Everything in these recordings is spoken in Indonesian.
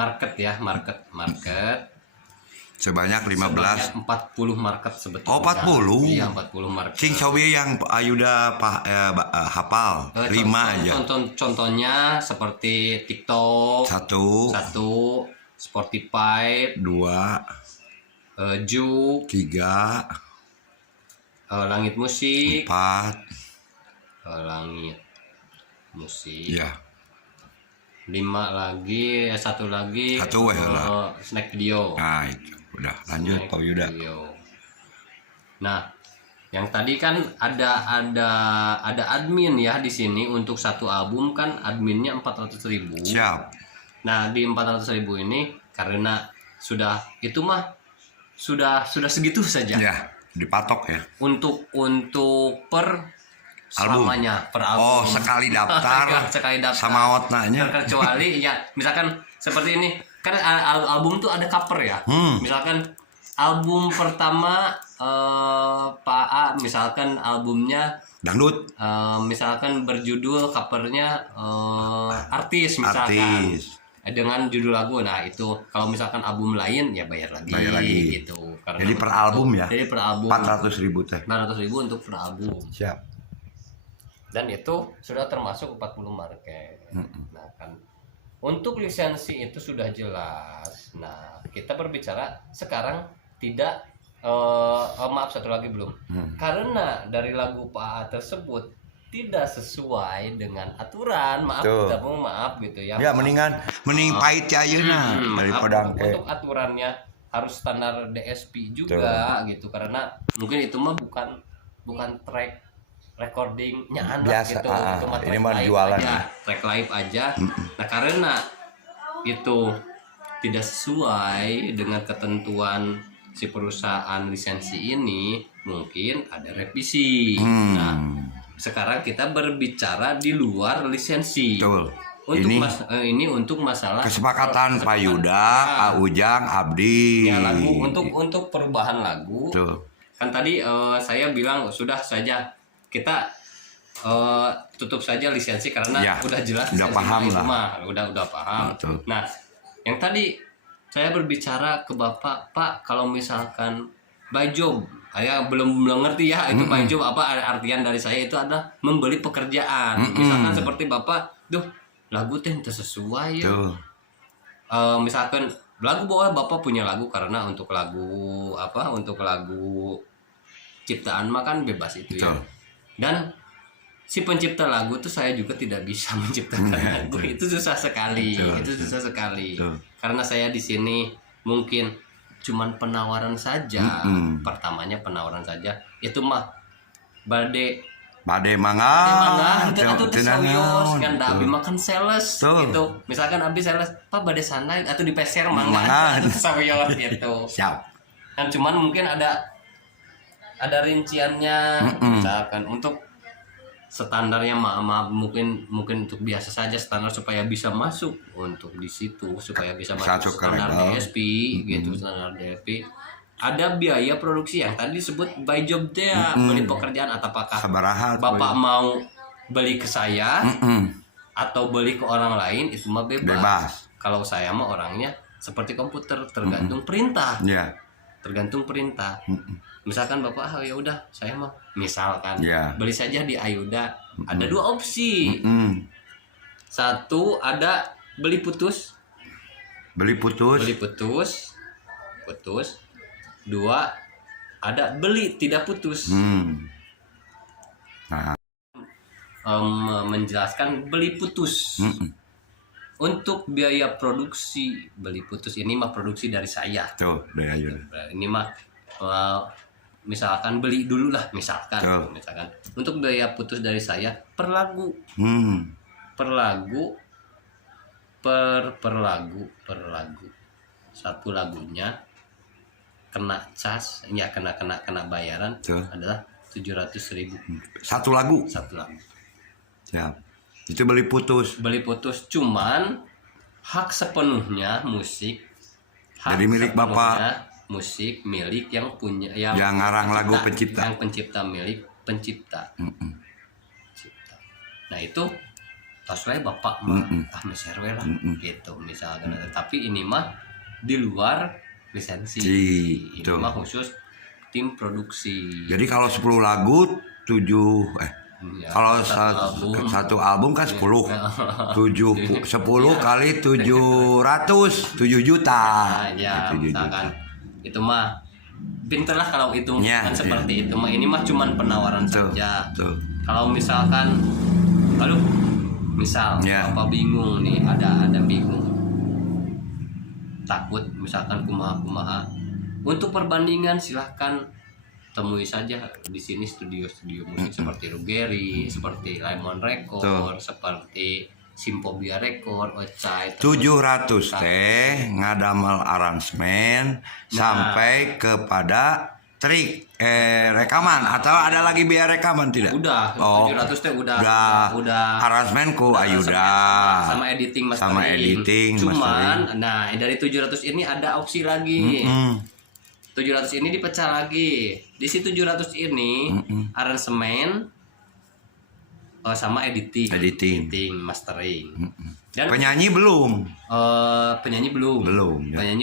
market ya, market sebanyak 15. 40 market sebetulnya. Oh, 40. Iya, 40 market. Sing Sobi yang Ayuda hafal 5 aja. Contohnya seperti TikTok 1, Spotify 2, Juk 3, Langit Musik 4, Langit Musik ya. 5 lagi, 1 lagi Snack Video. Nah itu udah lanjut Pak Yuda. Nah, yang tadi kan ada admin ya di sini untuk satu album kan adminnya 400.000. Siap. Nah di 400.000 ini karena sudah segitu saja. Ya dipatok ya. Untuk per selamanya per album. Oh sekali daftar. Sekali daftar. Sama outnanya. Kecuali ya misalkan seperti ini kan album tuh ada cover ya. Misalkan album pertama Pak A misalkan albumnya dangdut. Misalkan berjudul covernya artis misalkan. Dengan judul lagu. Nah itu kalau misalkan album lain ya bayar lagi. Gitu. Karena jadi per album ya. Jadi per album 400.000 teh. 400.000 untuk per album. Siap. Dan itu sudah termasuk 40 market. Nah kan untuk lisensi itu sudah jelas. Nah kita berbicara sekarang tidak maaf satu lagi belum. Karena dari lagu Pak A tersebut tidak sesuai dengan aturan, maaf gitu ya. Ya mending pahit ya ayeuna daripada untuk aturannya harus standar DSP juga gitu karena mungkin itu mah bukan track recordingnya anak biasa, gitu. ini mah jualan track live aja. Nah karena itu tidak sesuai dengan ketentuan si perusahaan lisensi ini, mungkin ada revisi. Nah sekarang kita berbicara di luar lisensi. Betul. Ini untuk masalah kesepakatan Pak Yuda, Pak Ujang, Abdi. Ya lagu untuk perubahan lagu. Betul. Kan tadi saya bilang sudah saja kita tutup saja lisensi karena ya, udah jelas. Udah paham lah. Udah paham. Betul. Nah yang tadi saya berbicara ke Bapak, Pak kalau misalkan by job. Saya belum ngerti ya itu by job apa artian dari saya itu adalah membeli pekerjaan. Misalkan seperti Bapak, lagu teh sesuai ya. Misalkan lagu bahwa Bapak punya lagu karena untuk lagu ciptaan mah kan bebas itu ya. Dan si pencipta lagu tuh saya juga tidak bisa menciptakan lagu. Itu susah sekali. Karena saya di sini mungkin cuman penawaran saja. Pertamanya penawaran saja. Itu mah bade mangga atau tesoyos kan abi makan sales gitu. Misalkan abi sales Pak bade santai atau dipeser mangga tesoyos gitu. Siap. Kan cuman mungkin ada rinciannya misalkan untuk standarnya maaf mungkin untuk biasa saja standar supaya bisa masuk untuk di situ supaya bisa masuk standar DSP gitu standar DSP ada biaya produksi yang tadi disebut by job teh beli pekerjaan atau apakah Bapak mau beli ke saya atau beli ke orang lain itu mah bebas. Kalau saya mah orangnya seperti komputer tergantung perintah. Tergantung perintah. Misalkan Bapak ya udah saya mah misalkan beli saja di Ayuda. Ada 2 opsi. 1 ada beli putus. 2 ada beli tidak putus. Menjelaskan beli putus. Untuk biaya produksi beli putus ini mah produksi dari saya. Ini mah misalkan beli dulu lah misalkan untuk biaya putus dari saya per lagu. Per lagu satu lagunya kena cas ya kena bayaran adalah 700.000 satu lagu. Siap. Itu beli putus cuman hak sepenuhnya musik jadi milik Bapak. Musik milik yang punya yang ngarang lagu pencipta. Yang pencipta milik pencipta. Nah itu tasnya bapak mah meser we lah gitu misalkan. Tapi ini mah di luar lisensi. Ini mah khusus tim produksi. Jadi kalau 10 lagu 7 kalau satu album kan 10 10 kali 700 7 juta. Nah, ya misalkan itu mah pinter lah kalau itu kan seperti itu mah. Ini mah cuman penawaran saja. Kalau misalkan misal Bapak bingung nih, ada bingung, takut misalkan kumaha. Untuk perbandingan silahkan temui saja di sini studio musik seperti Rugeri, seperti Lemon Record, seperti Simpobia Record, Ocai. 700 teh ngadamel aransemen sampai kepada trik rekaman atau ada lagi biaya rekaman tidak? Udah, 700 teh udah aransemen ku Ayuda sama editing cuman nah dari 700 ini ada opsi lagi. 700 ini dipecah lagi. Di si 700 ini aransemen sama editing, mastering. Dan penyanyi belum. Penyanyi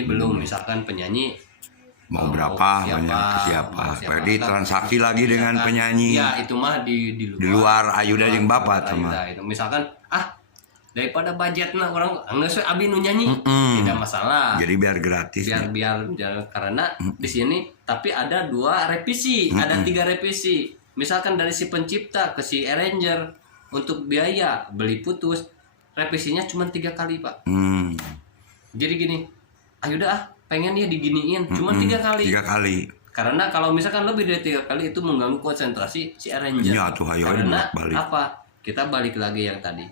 belum. Misalkan penyanyi mau berapa siapa. Jadi transaksi lagi dengan penyanyi. Ya, itu mah di luar Ayuda jeung Bapak sama. Misalkan daripada budgetnya orang geus abi nu nyanyi tidak masalah. Jadi biar gratis. Biar karena di sini tapi ada 2 revisi, ada 3 revisi. Misalkan dari si pencipta ke si arranger untuk biaya beli putus revisinya cuma 3 kali, Pak. Jadi gini, Ayuda pengen dia diginiin cuma 3 kali. 3 kali. Karena kalau misalkan lebih dari 3 kali itu mengganggu konsentrasi si arranger. Iya tuh karena apa? Kita balik lagi yang tadi.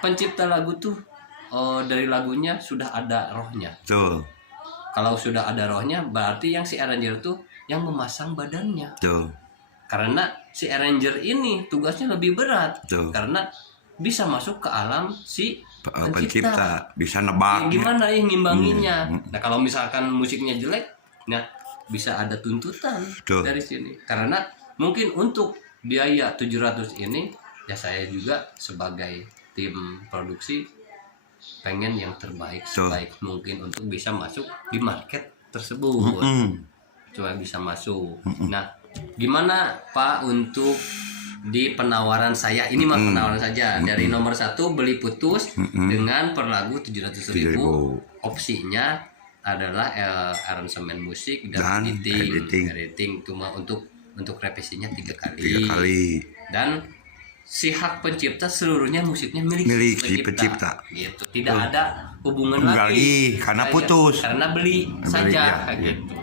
Pencipta lagu tuh dari lagunya sudah ada rohnya. Tuh. Kalau sudah ada rohnya berarti yang si arranger tuh yang memasang badannya. Tuh. Karena si arranger ini tugasnya lebih berat. Tuh. Karena bisa masuk ke alam si pencipta, bisa nebak. Gimana ya ngimbanginnya? Nah kalau misalkan musiknya jelek, nah bisa ada tuntutan dari sini. Karena mungkin untuk biaya 700 ini ya saya juga sebagai tim produksi pengen yang terbaik sebaik mungkin untuk bisa masuk di market tersebut. Coba bisa masuk. Nah, gimana Pak untuk di penawaran saya ini mah penawaran saja dari nomor 1 beli putus dengan per lagu 700.000. Opsinya adalah aransemen musik dan editing cuma untuk revisinya 3 kali. Dan si hak pencipta seluruhnya musiknya milik si pencipta. Gitu. Tidak ada hubungan lagi karena putus. Karena beli saja gitu.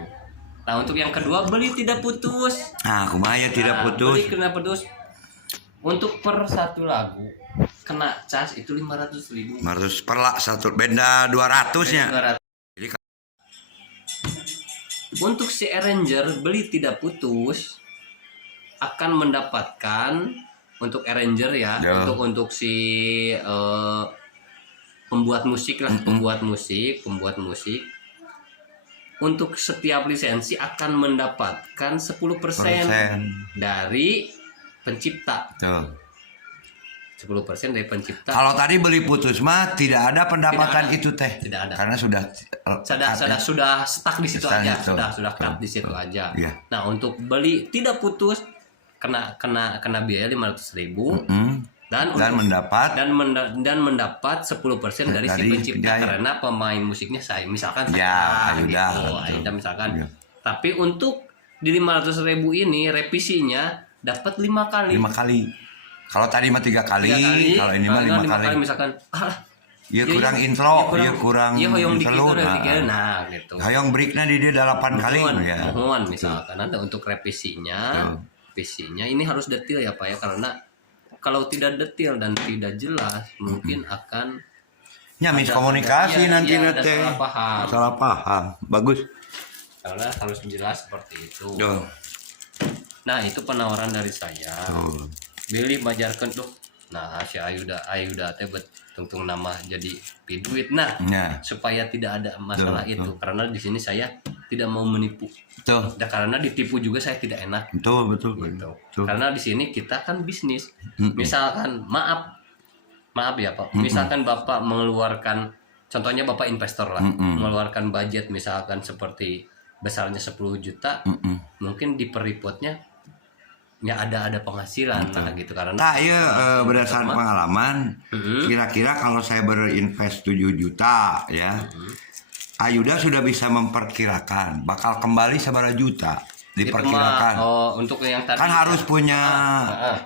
Nah, untuk yang kedua beli tidak putus. Kumaha tidak putus. Beli kena putus. Untuk per 1 lagu kena cas itu 500.000. 500 per satu benda 200-nya. Untuk si arranger beli tidak putus akan mendapatkan untuk arranger ya, untuk si pembuat musik lah, pembuat musik untuk setiap lisensi akan mendapatkan 10% dari pencipta. 10% dari pencipta. Kalau tadi beli putus mah tidak ada pendapatan itu teh. Tidak ada. Karena sudah stuck di situ aja, sudah cut di situ aja. Yeah. Nah, untuk beli tidak putus kena biaya 500.000 dan mendapat 10% dari si pencipta karena pemain musiknya saya misalkan Ayuda misalkan. Tapi untuk di 500.000 ini revisinya dapat 5 kali. 5 kali. Kalau tadi mah 3 kali, kalau ini mah 5 kali. Misalkan kurang intro, kurang hoyong intro. Nah, gitu. Hoyong breaknya di dia 8 kali ya. Mohon misalkan ada untuk revisinya ini harus detail ya Pak ya, karena kalau tidak detail dan tidak jelas mungkin akan miskomunikasi nanti teh. Salah paham. Bagus. Karena harus jelas seperti itu. Nah, itu penawaran dari saya. Billy bajarkan tuh. Nah, si Ayuda teh tungtung nama jadi piduit. Nah, supaya tidak ada masalah itu karena di sini saya tidak mau menipu. Karena ditipu juga saya tidak enak. Betul. Karena di sini kita kan bisnis. Misalkan maaf maaf ya Pak, misalkan Bapak mengeluarkan, contohnya Bapak investor lah, mengeluarkan budget misalkan seperti besarnya 10 juta, mungkin di per reportnya ya ada penghasilan lah gitu, karena nah iya berdasarkan pengalaman kira-kira kalau saya berinvest 7 juta ya, Ayuda sudah bisa memperkirakan bakal kembali seberapa juta diperkirakan. Untuk yang tadi kan harus punya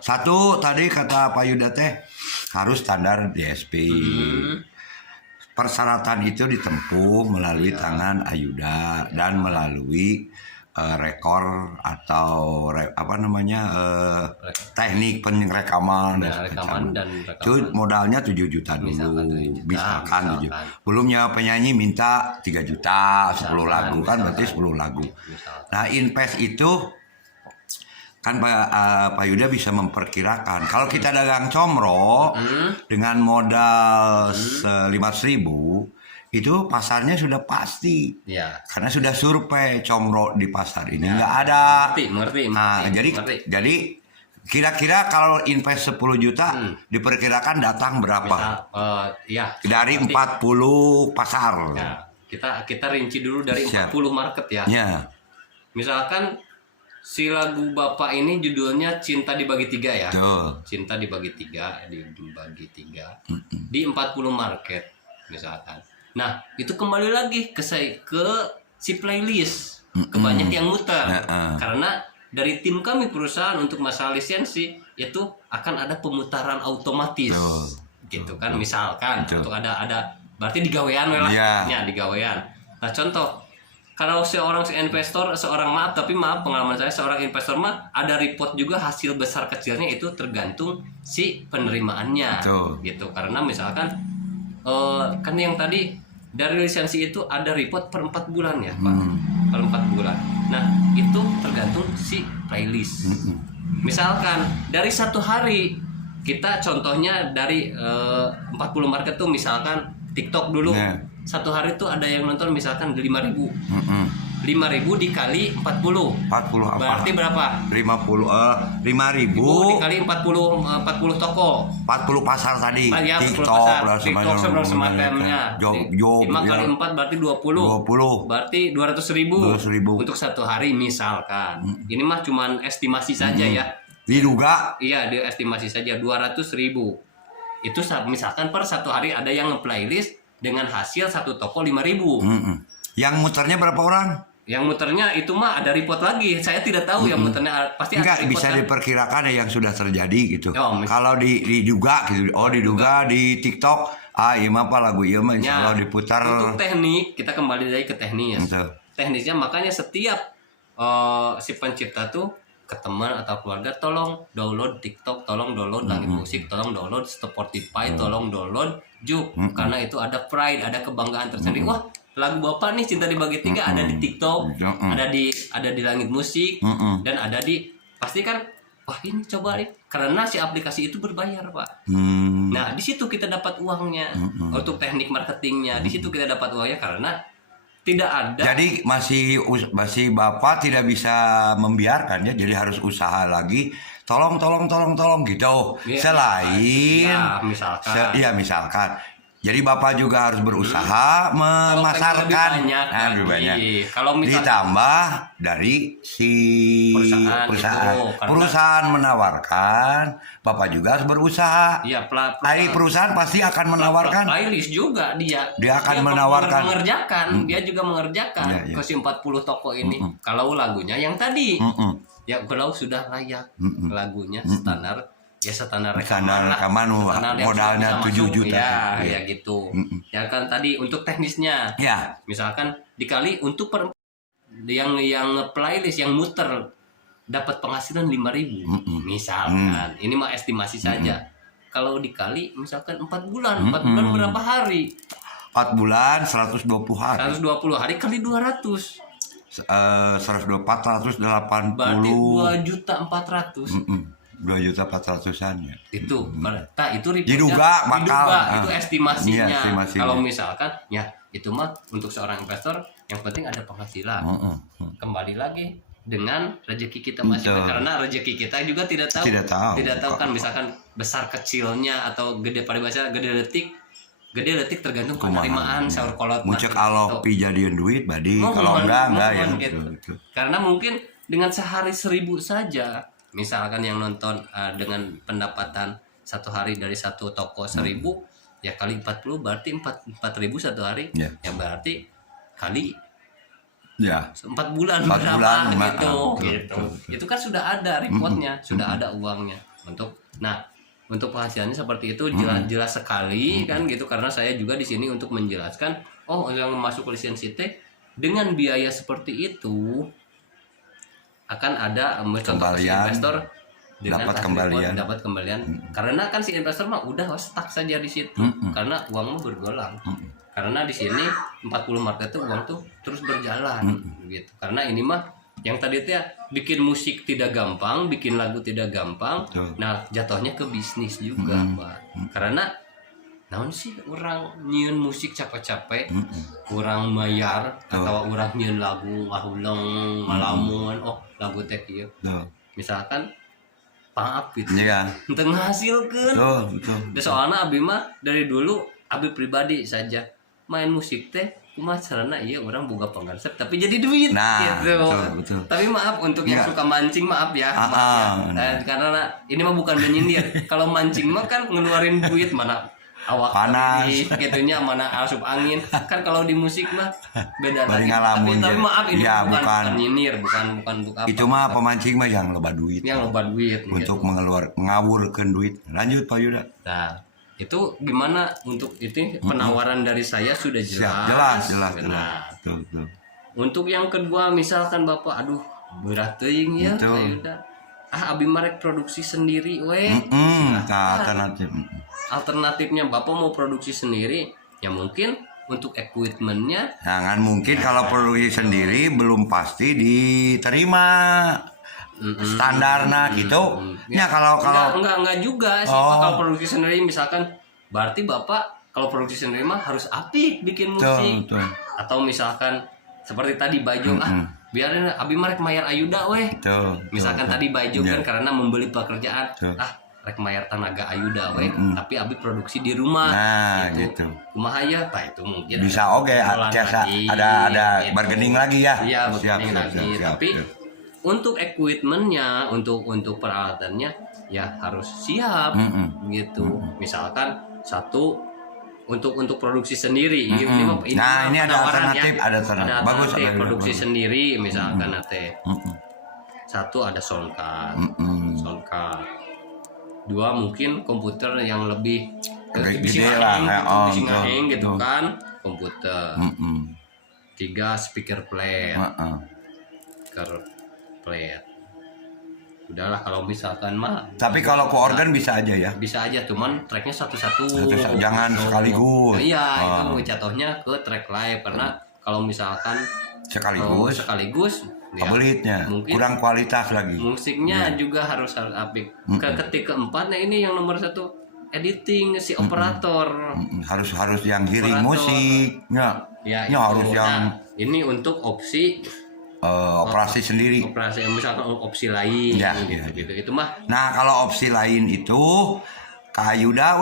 satu, tadi kata Pak Yuda teh harus standar DSP. Persyaratan itu ditempuh melalui tangan Ayuda dan melalui rekor atau teknik penrekaman dan itu modalnya 7 juta dulu misalkan 7. Belumnya penyanyi minta 3 juta 10 lagu kan berarti 10 lagu. Nah invest itu kan Pak Yuda bisa memperkirakan kalau kita dagang comro dengan modal 500.000 itu pasarnya sudah pasti ya, karena sudah survei comro di pasar ini nggak ada. Mengerti. Jadi kira-kira kalau invest 10 juta diperkirakan datang berapa? Dari 40 pasar. Ya, kita rinci dulu dari 40 market ya. Misalkan si lagu Bapak ini judulnya Cinta Dibagi 3 ya. Cinta Dibagi 3 di 40 market misalkan. Nah, itu kembali lagi ke si playlist. Kebanyak yang muter. Karena dari tim kami perusahaan untuk masalah lisensi itu akan ada pemutaran otomatis. Gitu kan, misalkan untuk ada berarti digawean lah ya, digawean. Nah, contoh kalau seorang investor, maaf pengalaman saya, seorang investor mah ada report juga hasil besar kecilnya itu tergantung si penerimaannya. Gitu. Karena misalkan kan yang tadi dari lisensi itu ada report per 4 bulan ya Pak, per 4 bulan. Nah itu tergantung si playlist. Misalkan dari 1 hari kita contohnya dari 40 market tuh misalkan TikTok dulu, 1 hari tuh ada yang nonton misalkan 5.000. 5.000 dikali 40 apa? Berarti berapa? 5.000 dikali 40 toko. 40 pasar tadi. Ya, TikTok semacamnya. 5 kali 4 berarti 20. Berarti 200.000 untuk 1 hari misalkan. Ini mah cuman estimasi saja ya. Diduga? Iya, diestimasi saja 200.000. Itu misalkan per 1 hari ada yang nge-playlist dengan hasil 1 toko 5.000. Yang muternya berapa orang? Yang muternya itu mah ada report lagi. Saya tidak tahu yang muternya pasti enggak, ada report. Bisa diperkirakan ya yang sudah terjadi gitu. Kalau diduga gitu. Diduga di TikTok. Iya mah apa lagu iya mah insyaallah diputar. Untuk teknik kita kembali lagi ke teknis. Teknisnya makanya setiap si pencipta tuh ke teman atau keluarga, tolong download TikTok, tolong download Langit Musik, tolong download Spotify, tolong download Juk, karena itu ada pride, ada kebanggaan tersendiri. Wah, lagu Bapak nih Cinta Dibagi 3 ada di TikTok, ada di Langit Musik, dan ada di pasti kan, wah ini coba nih, karena si aplikasi itu berbayar Pak. Nah di situ kita dapat uangnya untuk teknik marketingnya, di situ kita dapat uangnya karena tidak ada. Jadi masih Bapak tidak bisa membiarkan ya, jadi harus usaha lagi. Tolong gitu. Selain misalkan. Jadi Bapak juga harus berusaha memasarkan lebih banyak. Kalau ditambah dari si perusahaan menawarkan, Bapak juga harus berusaha. Iya, perusahaan pasti akan menawarkan. Playlist juga dia akan menawarkan. Dia juga mengerjakan ke si 40 toko ini. Kalau lagunya yang tadi, ya kalau sudah layak lagunya standar. Ya standar rekaman modalnya 7 juta ya gitu. Ya kan tadi untuk teknisnya misalkan dikali untuk yang playlist yang muter dapat penghasilan 5.000 misalkan. Ini mah estimasi saja. Kalau dikali misalkan 4 bulan berapa hari? 4 bulan 120 hari. 120 hari kali 200. 480. Berarti 2.400.000. 2.400.000-an ya. Itu diduga itu estimasinya. Kalau misalkan ya itu mah untuk seorang investor yang penting ada penghasilan. Kembali lagi dengan rezeki kita masing karena rezeki kita juga tidak tahu kan misalkan besar kecilnya atau gede pada bahasa gede detik tergantung penerimaan saur kolot muncul kalau pi jadian duit badi kalau enggak ya gitu. Karena mungkin dengan sehari 1.000 saja misalkan yang nonton dengan pendapatan satu hari dari satu toko 1.000 ya kali 40 berarti 4.000 satu hari ya berarti kali 4 bulan berapa gitu. Itu kan sudah ada reportnya, sudah ada uangnya untuk penghasilannya seperti itu jelas sekali kan gitu karena saya juga di sini untuk menjelaskan yang masuk lisensi T dengan biaya seperti itu akan ada contoh investor dapat kembalian karena kan si investor mah udah stuck saja di situ karena uangmu bergolang. Karena di sini 40 market tuh uang tuh terus berjalan gitu. Karena ini mah yang tadi tuh ya bikin musik tidak gampang, bikin lagu tidak gampang. Nah, jatuhnya ke bisnis juga, Pak. Karena naon sih orang nyieun musik capek-capek, kurang bayar atau orang nyieun lagu ngahuleng, malamun, lagu teh kieu. Misalkan pangap gitu. Teu ngahasilkeun. Soalnya abi mah dari dulu abi pribadi saja main musik teh kumaha carana orang boga penggarsep tapi jadi duit gitu. Betul. Tapi maaf untuk yang suka mancing maaf ya. Karena ini mah bukan menyindir. Kalau mancing mah kan ngeluarin duit mana awak panas gitunya mana asup angin. Kan kalau di musik mah beda lagi. Tapi maaf ini bukan menyindir, bukan apa. Itu mah pemancing mah yang loba duit. Untuk gitu. ngawurkeun duit. Lanjut Pak Yuda. Nah, itu gimana untuk itu penawaran dari saya sudah jelas. Nah, betul. Untuk yang kedua misalkan Bapak berat teuing ya abi marek produksi sendiri alternatifnya Bapak mau produksi sendiri ya mungkin untuk equipmentnya jangan mungkin kalau produksi sendiri belum pasti diterima standarnya gitu. Ya kalau enggak juga sih Pak, kalau produksi sendiri misalkan berarti Bapak kalau produksi sendiri mah harus apik bikin musik. Atau misalkan seperti tadi Bajong biarin abi mah rek mayar ayuda misalkan tadi Bajong kan karena membeli pekerjaan rek mayar tenaga ayuda tapi abi produksi di rumah gitu. Kumaha ya Pak itu mungkin bisa ada bargaining lagi ya. Iya, bargaining lagi. Tapi untuk equipmentnya, untuk peralatannya ya harus siap gitu. Misalkan satu untuk produksi sendiri. Ini ada alternatif, ya. ada bagus produksi sendiri misalkan satu ada sound card. Dua mungkin komputer yang lebih gede lah, gitu kan, komputer. 3 speaker plate. Udahlah kalau misalkan mah. Tapi kalau ke organ bisa aja ya. Bisa aja, cuman tracknya satu-satu. Jangan sekaligus. Iya, itu jatuhnya ke track live karena kalau misalkan sekaligus pelitnya kurang kualitas lagi. Musiknya juga harus apik. Ketika keempat ini yang nomor 1 editing si operator. Harus yang giring musiknya. Ya harus yang ini untuk opsi operasi sendiri. Operasi misalkan opsi lain gitu itu mah. Nah, kalau opsi lain itu Kak Yuda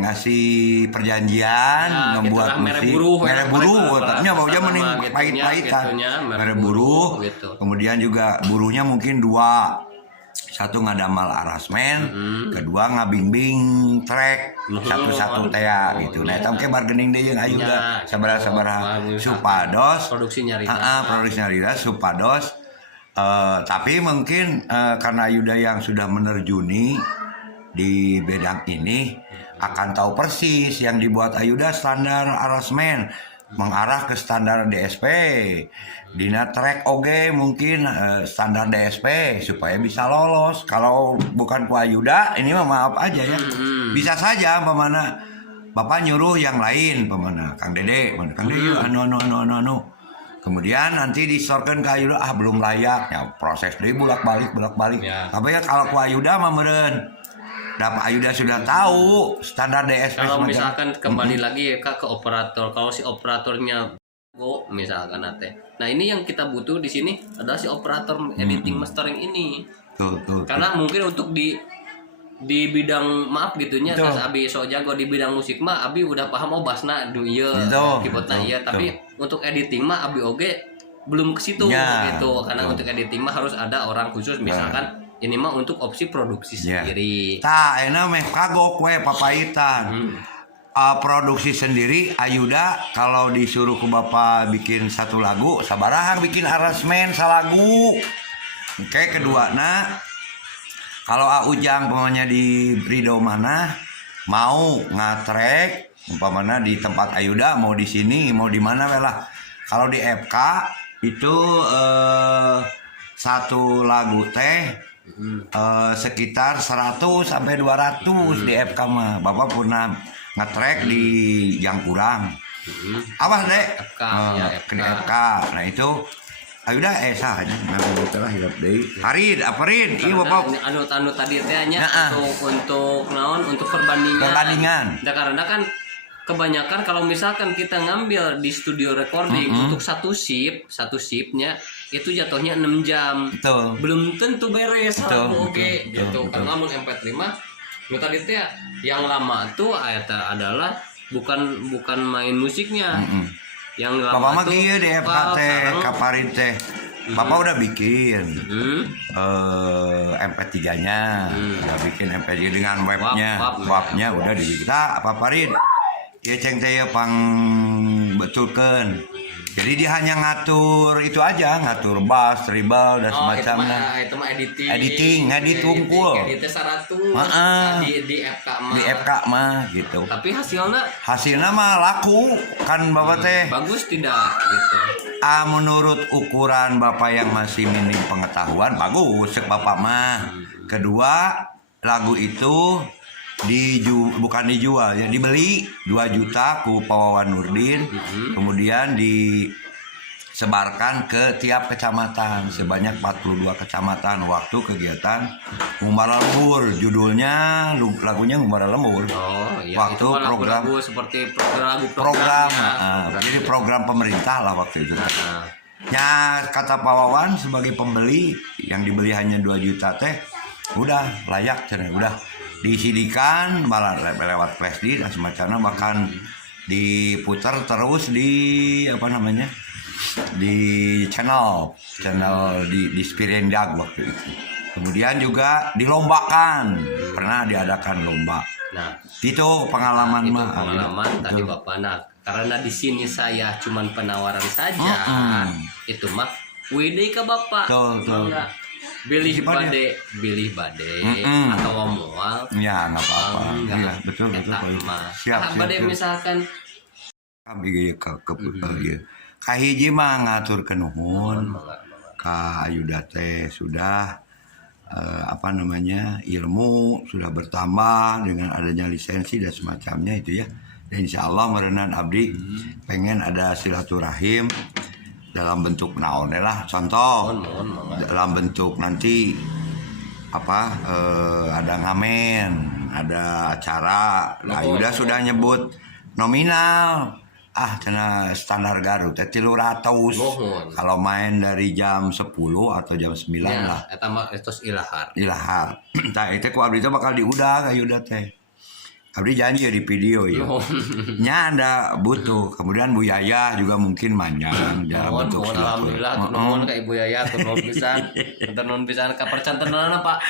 ngasih perjanjian membuat musik merah buruh katanya baunya mending pahit-pahitan merah buruh gitu. Kemudian juga buruhnya mungkin 2, satu ngadamal arrangement, kedua ngabimbing track satu-satu teh gitu. Nah, eta mungkin bargaining deui jeung Ayuda sabaraha supados produksi nyarita supados tapi mungkin karena Ayuda yang sudah menerjuni di bidang ini akan tahu persis yang dibuat Ayuda standar arrangement mengarah ke standar DSP. Dina track oge mungkin standar DSP supaya bisa lolos. Kalau bukan ku Ayuda ini mah maaf aja ya. Bisa saja pemana Bapak nyuruh yang lain pemana Kang Dede anu. Kemudian nanti disorkan ke Ayuda belum layak ya proses deui bolak-balik. Tapi ya kalau ku Ayuda mah meureun dapat Ayuda sudah tahu standar DSP. Kalau misalkan kembali lagi ya Kak ke operator, kalau si operatornya misalkan teh. Nah ini yang kita butuh di sini adalah si operator editing mastering ini. Karena mungkin untuk di bidang maaf gitunya tas Abi so jago di bidang musik mah Abi udah paham basna ieu keyboardna ieu, tapi untuk editing mah Abi oge belum ke situ gitu. Karena untuk editing mah harus ada orang khusus, misalkan ini mah untuk opsi produksi sendiri. Tah enak meh kagok we papaitan. Produksi sendiri Ayuda kalau disuruh ke Bapak bikin satu lagu sabaraha bikin aransemen salagu. Oke, kedua kalau Ujang pokoknya di Rido mana mau ngatrek umpamana di tempat Ayuda mau di sini mau di mana lah. Kalau di FK itu satu lagu teh sekitar 100 sampai 200 di FK mah. Bapak pernah ngetrek di Jangkurang. Awas deh. FK. Nah itu udah sah aja ngambil telah hidup deui. Harid, Rid? Iya Bapak. Anu tadi teh nya untuk naon untuk perbandingan. Karena kan kebanyakan kalau misalkan kita ngambil di studio recording untuk satu shiftnya itu jatuhnya 6 jam. Betul. Belum tentu beres oke gitu. Karena mun MP3 nu tadi teh yang lama tuh adalah bukan main musiknya. Yang lama Bapak mah kieu di FK teh kaparin teh. Bapak udah bikin MP3-nya, udah bikin MP3 dengan webnya udah dibikin. Apa Parin? Ieu ceng teh pang betulkeun. Jadi dia hanya ngatur itu aja, ngatur bass, treble dan semacamnya. Itu mah edit unggul. Editnya 100. Di FK mah gitu. Tapi hasilnya mah laku kan Bapak teh. Bagus tidak gitu. Menurut ukuran Bapak yang masih minim pengetahuan bagus cek Bapak mah. Kedua, lagu itu bukan dijual ya, dibeli 2 juta ku Pawawan Nurdin, kemudian disebarkan ke tiap kecamatan sebanyak 42 kecamatan waktu kegiatan Ngumbara Lembur, judulnya lagunya Ngumbara Lembur. Waktu program seperti program jadi program pemerintah lah waktu itu. Ya kata Pawawan sebagai pembeli yang dibeli hanya 2 juta teh udah layak cenah, udah disidikan malah lewat flash disk dan semacamnya, bahkan diputar terus di di channel di Spirendag waktu itu. Kemudian juga dilombakan, pernah diadakan lomba. Nah itu pengalaman tadi Bapak. Karena di sini saya cuman penawaran saja, itu mah WD ke Bapak. Bilih bade atau mual ya nggak apa-apa ya, betul siap bade misalkan kahiji mah ngatur ke nuhun ka Ayuda teh sudah ilmu sudah bertambah dengan adanya lisensi dan semacamnya itu ya, dan insya Allah merenan abdi pengen ada silaturahim dalam bentuk naon lah, contoh dalam bentuk nanti ada ngamen, ada acara. Ayuda sudah nyebut nominal cenah standar Garut 300 kalau main dari jam 10 atau jam 9 lah eta mah etos ilahar tah itu ku abdi teh bakal diudag Ayuda teh. Abdi janji ya di video ya. Nya Anda butuh. Kemudian Bu Yaya juga mungkin manjang dalam bentuk alhamdulillah nuhun ka Ibu Yaya nuhun pisan. Nuhun pisan ka percantenana Pak.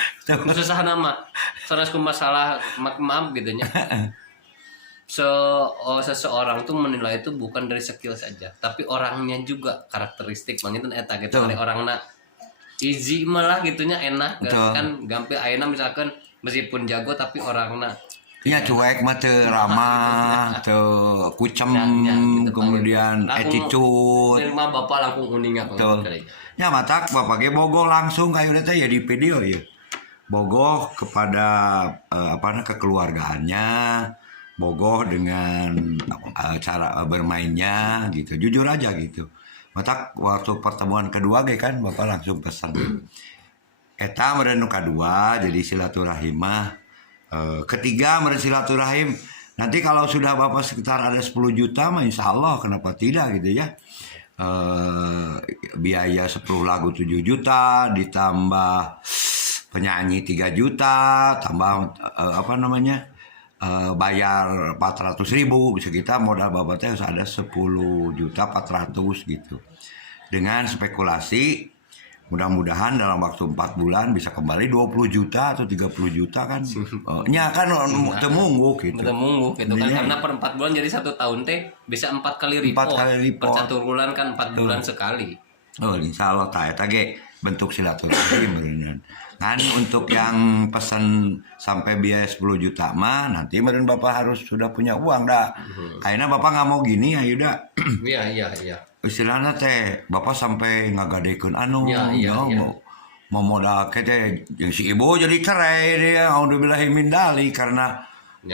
Susah nama. Sanes ku masalah maaf gitu nya. Seseorang tuh menilai itu bukan dari skill saja, tapi orangnya juga karakteristik mangitun eta gitu. Orangna easy malah gitunya enak kan gampang ayeuna misalkan meskipun jago tapi orangna ya cuek mah teu ramah, teu kucem, kemudian attitude. Mah Bapak langsung uning apa kali. Ya matak Bapak ge bogoh langsung kayak udah teh ya di video ya. Bogoh kepada kekeluargaannya, bogoh dengan cara bermainnya gitu. Jujur aja gitu. Matak waktu pertemuan kedua ge kan Bapak langsung pesan. Eta meureun nu kadua jadi silaturahim mah. Ketiga bersilaturahim Nanti kalau sudah Bapak sekitar ada 10 juta mah insya Allah kenapa tidak gitu ya. Biaya 10 lagu 7 juta ditambah penyanyi 3 juta tambah bayar 400.000 bisa kita modal Bapaknya harus ada 10.400.000 gitu. Dengan spekulasi mudah-mudahan dalam waktu 4 bulan bisa kembali 20 juta atau 30 juta kan. Nya kan temunggu gitu. Temunggu gitu kan karena per 4 bulan jadi 1 tahun teh bisa 4 kali report. 4 kali report. Per 1 bulan kan 4 bulan sekali. Oh, insya Allah eta ge bentuk silaturahim beneran. Kan untuk yang pesan sampai biaya 10 juta mah nanti meureun Bapak harus sudah punya uang dah. Ayeuna Bapak nggak mau gini ya Yuda. Iya. Istilahnya teh Bapak sampai ngagadekeun mau modal teh yang si ibu jadi cerai dia auzubillahi min dzalik karena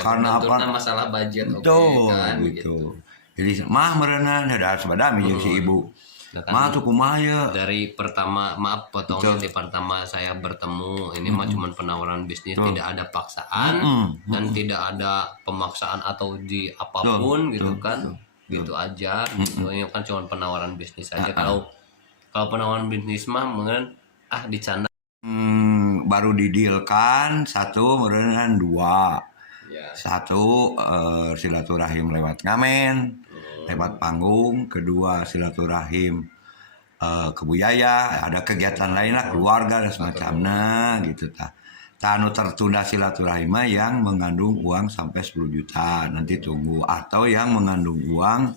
apa masalah budget kan gitu. Jadi mah meureunna da sabadami jeung si ibu. Mah tuh kumaha ya. Dari pertama maaf potongnya di pertama saya bertemu ini mah cuma penawaran bisnis tidak ada paksaan dan tidak ada pemaksaan atau di apapun gitu kan. Gitu aja gitu. Ini kan cuma penawaran bisnis saja. Kalau penawaran bisnis mah mungkin dicanda baru didilkan 1 meureun 2 ya. 1 silaturahim lewat ngamen lewat panggung, kedua silaturahim kebudaya ada kegiatan lain lah keluarga dan semacamnya gitu anu tertunda silaturahim yang mengandung uang sampai 10 juta nanti tunggu atau yang mengandung uang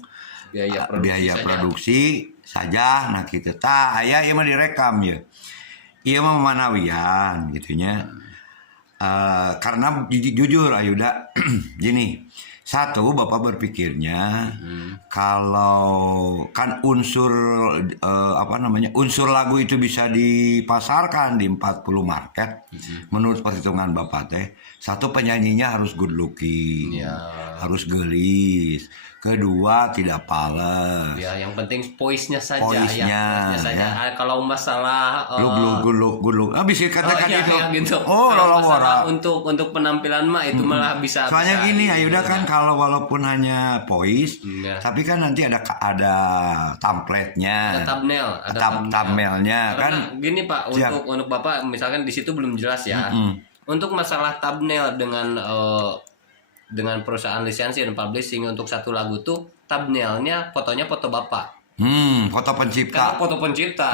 biaya produksi saja nah kita aya ieu mah direkam ya ieu mah manawian gitunya karena jujur Ayuda gini 1 Bapak berpikirnya kalau kan unsur unsur lagu itu bisa dipasarkan di 40 market menurut perhitungan Bapak teh 1 penyanyinya harus good looking harus gelis kedua tidak pales ya yang penting voice-nya saja voice-nya ya. Kalau masalah gulung bisa katakan itu gitu. kalau masalah untuk penampilan mah itu malah bisa soalnya gini Ayuda kan kalau walaupun hanya voice tapi kan nanti ada template-nya ada thumbnail-nya kan gini Pak untuk Bapak misalkan di situ belum jelas ya untuk masalah thumbnail dengan perusahaan lisensi dan publishing untuk 1 lagu tuh thumbnailnya fotonya foto Bapak. Foto pencipta. Karena foto pencipta.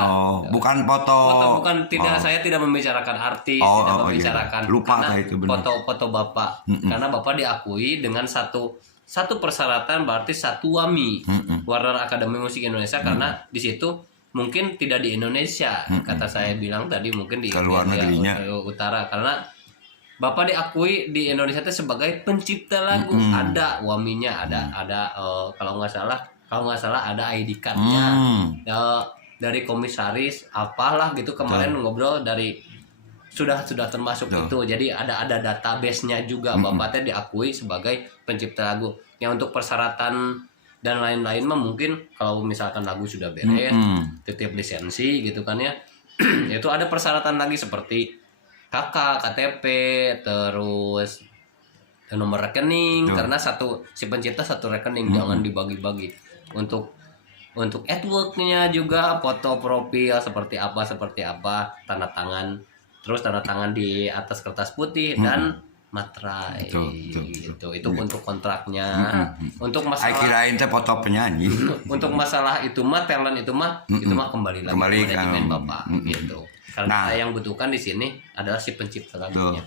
Bukan foto. Bukan tidak saya tidak membicarakan artis, tidak membicarakan. Iya. Lupa karena itu benar. Foto Bapak. Karena Bapak diakui dengan satu persyaratan berarti 1 WAMI, Warner Akademi Musik Indonesia karena di situ mungkin tidak di Indonesia. Kata saya bilang tadi mungkin di luar negerinya utara karena Bapak diakui di Indonesia itu sebagai pencipta lagu, ada WAMI-nya, ada kalau nggak salah ada ID card-nya dari komisaris apalah gitu kemarin ngobrol dari sudah termasuk itu, jadi ada database-nya juga Bapak teh diakui sebagai pencipta lagu. Yang untuk persyaratan dan lain-lain mah mungkin kalau misalkan lagu sudah beres, titip lisensi gitu kan ya, itu ada persyaratan lagi seperti KTP, terus nomor rekening karena si pencipta 1 rekening jangan dibagi-bagi untuk artwork-nya juga foto profil seperti apa tanda tangan di atas kertas putih dan materai gitu itu untuk kontraknya untuk masalah kirain teh foto penyanyi untuk masalah itu mah talent itu mah kembali lagi ke manajemen Bapak gitu. Karena yang butuhkan di sini adalah si pencipta lagunya.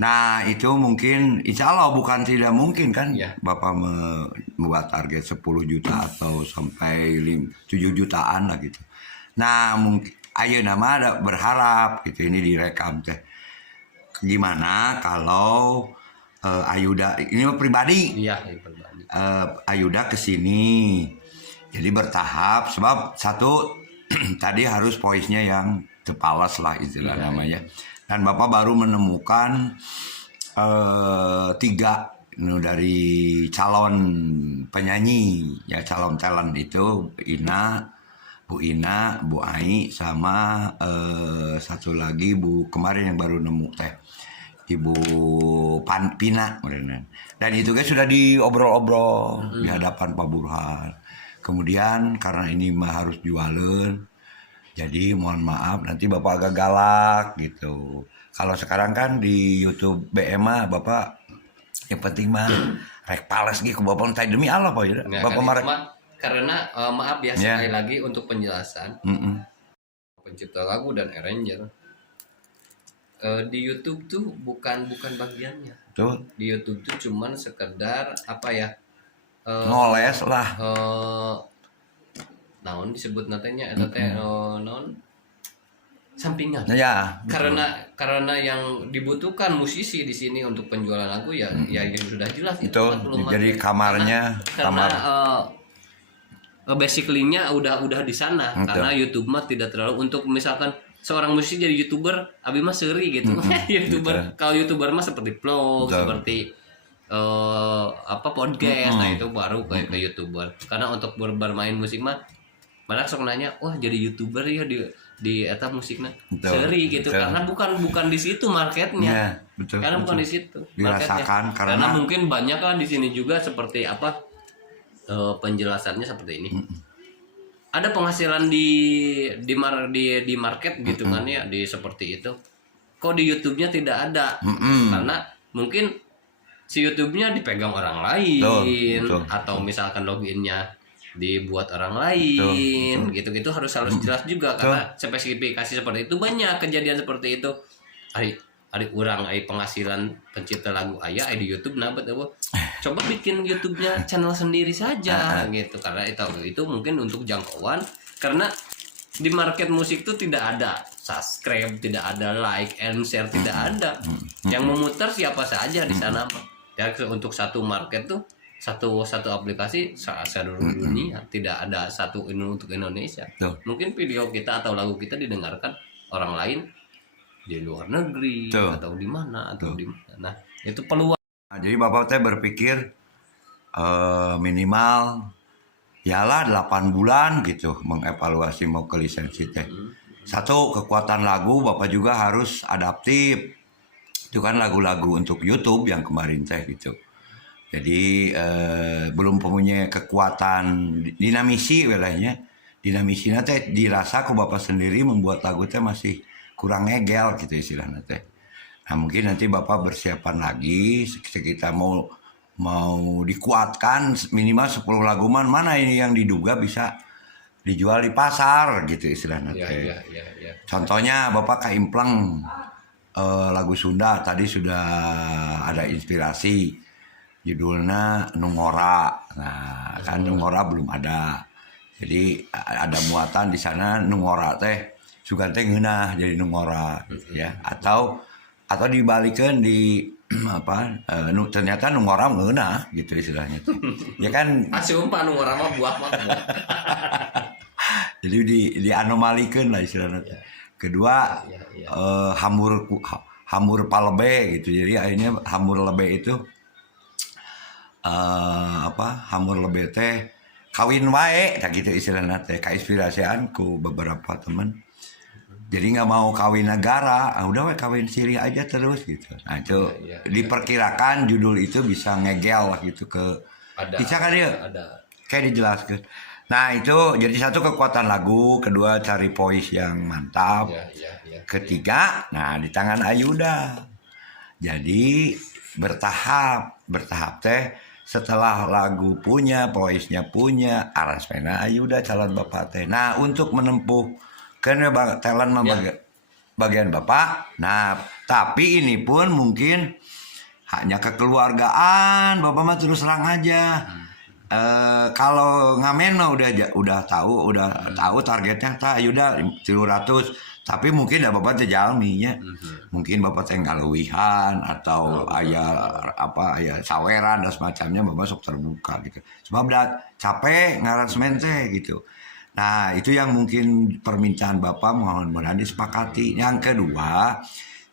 Nah itu mungkin insya Allah bukan tidak mungkin kan Bapak membuat target 10 juta atau sampai 7 jutaan lah gitu. Nah mungkin ayeuna mah ada berharap gitu ini direkam teh. Gimana kalau Ayuda ini pribadi? Iya pribadi. Ayuda kesini jadi bertahap sebab 1 tadi harus voice-nya yang tepalas lah istilah namanya. Dan Bapak baru menemukan 3 dari calon penyanyi ya calon talent itu Bu Ina, Bu Ai sama 1 lagi Bu kemarin yang baru nemu teh. Ibu Pina, dan itu guys sudah diobrol-obrol di hadapan Pak Burhan. Kemudian karena ini mah harus jualan, jadi mohon maaf nanti Bapak agak galak gitu. Kalau sekarang kan di YouTube BM mah Bapak yang penting mah rek pales gitu Bapak entah demi Allah Pak ya. Bapak marah karena maaf ya sekali lagi untuk penjelasan. Pencipta lagu dan arranger di YouTube tuh bukan bagiannya. Tuh. Di YouTube tuh cuman sekedar apa ya? Ngoles lah. Naon disebut natanya eta teh naon sampingan. Ya. Karena yang dibutuhkan musisi di sini untuk penjualan lagu ya yang sudah jelas itu jadi kamarnya kamar basically-nya udah di sana. Karena YouTube mah tidak terlalu untuk misalkan seorang musisi jadi YouTuber abi mah seuri gitu. YouTuber kalau YouTuber mah seperti vlog, seperti podcast, nah itu baru kayak ke YouTuber. Karena untuk bermain musik mah malah sok nanya, wah jadi YouTuber ya di eta musiknya seri gitu. Karena bukan di situ marketnya. Karena bukan di situ marketnya. Karena mungkin banyak kan di sini juga seperti apa penjelasannya seperti ini. Ada penghasilan di market gitu kan ya, di seperti itu. Kok di YouTube-nya tidak ada? Karena mungkin si YouTube-nya dipegang orang lain, atau misalkan loginnya dibuat orang lain, gitu harus jelas juga. Karena spesifikasi seperti itu banyak kejadian seperti itu. Ari urang penghasilan pencipta lagu aya di YouTube nah coba bikin YouTube-nya channel sendiri saja gitu. Karena itu mungkin untuk jangkauan, karena di market musik itu tidak ada subscribe, tidak ada like and share, tidak ada. Yang memutar siapa saja di sana. Ya, untuk satu market tuh satu aplikasi seluruh dunia, tidak ada satu untuk Indonesia. Mungkin video kita atau lagu kita didengarkan orang lain di luar negeri atau di mana atau di mana. Nah, itu peluang. Nah, jadi Bapak teh berpikir minimal yalah 8 bulan gitu mengevaluasi mau ke lisensi teh. Satu, kekuatan lagu Bapak juga harus adaptif. Itu kan lagu-lagu untuk YouTube yang kemarin teh gitu. Jadi belum punya kekuatan dinamisi wilayahnya. Dinamisinya teh dirasa ke Bapak sendiri membuat lagu teh masih kurang ngegel gitu istilahnya teh. Nah mungkin nanti Bapak bersiapan lagi kita mau dikuatkan minimal 10 lagu mana ini yang diduga bisa dijual di pasar gitu istilahnya teh. Contohnya Bapak kaimpleng lagu Sunda tadi sudah ada inspirasi. Judulnya Nungora. Nah, kan Nungora belum ada. Jadi ada muatan di sana Nungora teh sugan teh ngeunah jadi Nungora gitu ya. Atau dibalikan di ternyata Nungora ngeunah gitu istilahnya. Ya kan sumpah Nungora mah buah mah. Jadi dianomalikeun lah istilahnya. Kedua hambur palebe gitu. Jadi akhirnya hambur lebe itu hambur lebe teh kawin wae tak gitu istilahnya teh kainspirasian ku beberapa teman. Jadi nggak mau kawin negara, udah we kawin siri aja terus gitu. Nah itu diperkirakan judul itu bisa ngegel lah gitu ke bisa kan ya kayak dijelaskan. Nah itu jadi satu kekuatan lagu, kedua cari voice yang mantap, ketiga nah di tangan Ayuda. Jadi bertahap teh. Setelah lagu punya, voice-nya punya, aransemenna Ayuda calon Bapak teh. Nah, untuk menempuh karena talent bagian Bapak. Nah, tapi ini pun mungkin hanya kekeluargaan, Bapak mah terus terang aja. Kalau ngamen mah udah tahu targetnya tak Ayuda 300. Tapi mungkin ya Bapak teh jalminya. Mungkin Bapak teh ngalewihan atau aya saweran dan semacamnya Bapak sok terbuka gitu. Sebab capek ngaransemen teh gitu. Nah, itu yang mungkin permintaan Bapak mudah-mudahan disepakati. Yang kedua,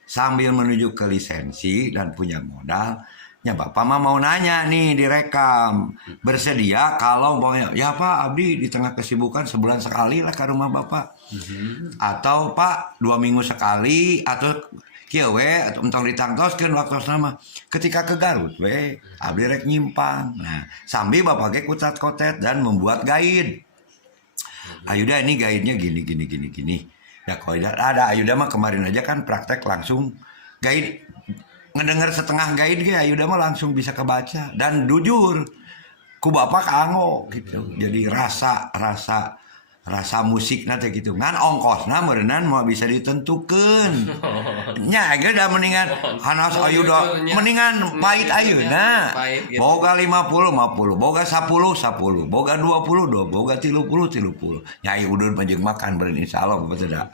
sambil menuju ke lisensi dan punya modal, ya Bapak mau nanya nih direkam. Bersedia kalau mau ya Pak Abdi di tengah kesibukan sebulan sekali lah ke rumah Bapak. Atau Pak 2 minggu sekali atau kieu we entong ditangtoskeun waktosna mah ketika ke Garut we abdi rek nyimpang. Nah sambil bapak ge kutat-kotet dan membuat guide. Ayuda ini guide-nya gini. Ya kalau ada Ayuda mah kemarin aja kan praktek langsung guide ngedenger setengah guide ge Ayuda mah langsung bisa kebaca dan jujur ku bapak kanggo gitu. Jadi rasa musik nanti gitu ngan ongkosna meureunnan mau bisa ditentukan nya ge da mendingan hanas Ayuda mendingan pait ayeuna boga 50 boga 10 boga 20 boga 30 nyai udun panjeung makan beureun insyaallah betul da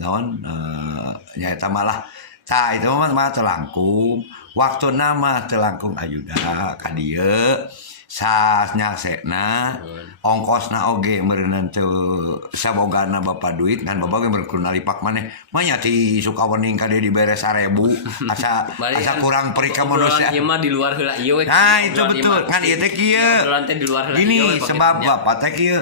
naon nya eta malah tah itu mah telangkung waktuna mah telangkung Ayuda ka dieu sasnya sekna ongkosna oge meureunna teu sabogana bapak duit ngan bapak ge berkurang nalipak maneh mah nya ti Sukawening ka dieu dibere 1000 asa kurang peri ka manusia ieu mah di luar heula ieu we nah itu betul ngan ieu teh kieu ini sebab bapak teh kieu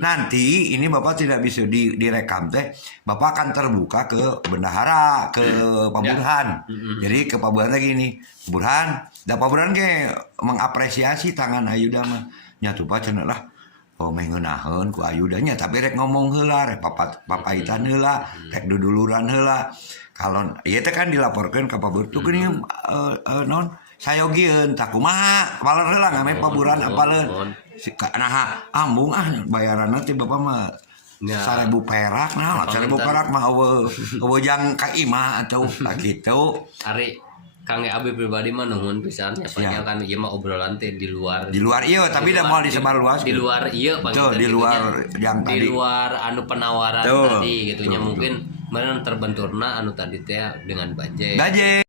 nanti ini bapak tidak bisa direkam teh bapak akan terbuka ke bendahara ke Paburhan jadi ke Paburhan teh gini Burhan da Paburhan ge mengapresiasi tangan Ayuda mah nya tuh cenah lah oh meh ngeunaheun ku Ayuda nya tapi rek ngomong heula rek papaitan heula rek duduluran heula kalau ieu teh kan dilaporkeun ka Paburhan tuh geuning non sayogieun tah kumaha paler heula ngame Paburhan apaleun nah ambung bayaranna teh bapak mah 1000 perak nah 1000 perak mah eueuh jang ka imah atau gitu ari Kang Abi pribadi mah nuhun pisan nya panjang kan ieu mah obrolan teh di luar ieu tapi da moal disebar luas di luar ieu panjang di luar yang tadi di luar anu penawaran tadi gitu nya mungkin meureun terbenturna anu tadi teh dengan budget